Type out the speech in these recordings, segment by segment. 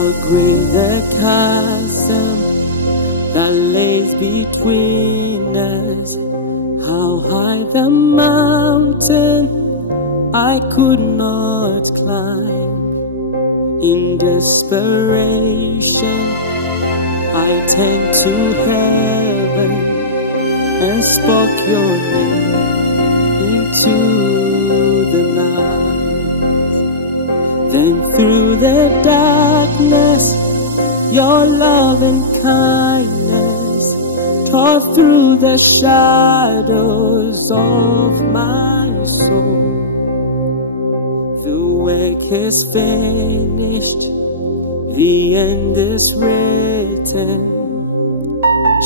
How great the chasm that lays between us, how high the mountain I could not climb. In desperation, I turned to heaven and spoke your name into the night. Then through the darkness, your love and kindness tore through the shadows of my soul. The work is finished, the end is written.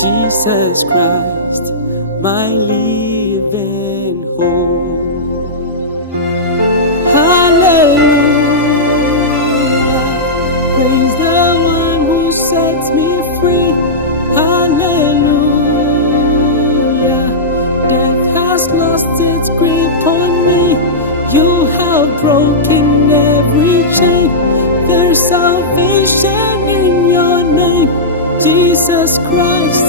Jesus Christ, my living hope. Hallelujah, praise the one who sets me free. Hallelujah, death has lost its grip on me. You have broken every chain. There's salvation in your name, Jesus Christ.